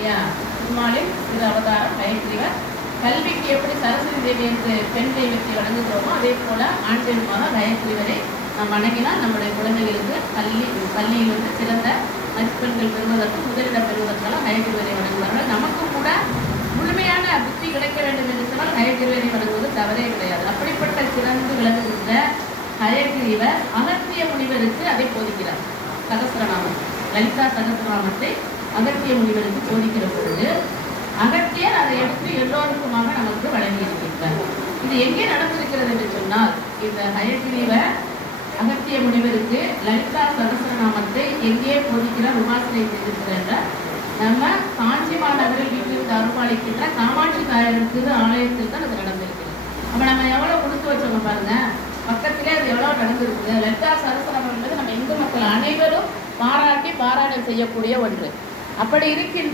இல்லையா? திருமாலின் திரு அவதாரம் ஹயக்ரீவர் கல்விக்கு எப்படி சரஸ்வதி தேவி என்று பெண் தெய்வத்தை வழங்குகிறோமோ அதே போல ஆண் தெய்வமாக நாம் வணங்கினால் நம்முடைய குழந்தைகளுக்கு கல்வி கல்வியில் சிறந்த மதிப்பெண்கள் பெறுவதற்கு முதலிடம் பெறுவதற்காக ஹயக்ரீவரை வழங்குவார்கள் நமக்கும் கூட முழுமையான புத்தி கிடைக்க வேண்டும் என்று சொன்னால் ஹயகிரிவரை வழங்குவது தவறே கிடையாது. அப்படிப்பட்ட சிறந்து விளங்குகின்ற ஹயகிரிவர் அகத்திய முனிவருக்கு அதை போதிக்கிறார். சகசிரநாமம். லலிதா சகசிரநாமத்தை அகத்திய முனிவருக்கு சோதிக்கிற பொழுது அகத்தியர் அதை எடுத்து எல்லோருக்குமாக நமக்கு வழங்கியிருக்கின்றார். இது எங்கே நடந்திருக்கிறது என்று சொன்னால் இந்த ஹயக்ரீவ அகத்திய முனிவருக்கு லலிதா சகசிரநாமத்தை எங்கே போதிக்கிறார் உபாசனை செய்திருக்கிறார் நம்ம காஞ்சி மாநகரில் வீட்டிலிருந்து அருள்பாலிக்கின்ற காமாட்சி தாயார் திரு ஆலயத்தில் தான் அது நடந்திருக்கிறது. அப்ப நம்ம எவ்வளவு கொடுத்து வச்சோங்க பாருங்க பக்கத்திலே அது எவ்வளவு நடந்திருக்கு லலிதா சரஸ்வரம் என்பது நம்ம இந்து மக்கள் அனைவரும் பாராட்டி பாராயணம் செய்யக்கூடிய ஒன்று. அப்படி இருக்கின்ற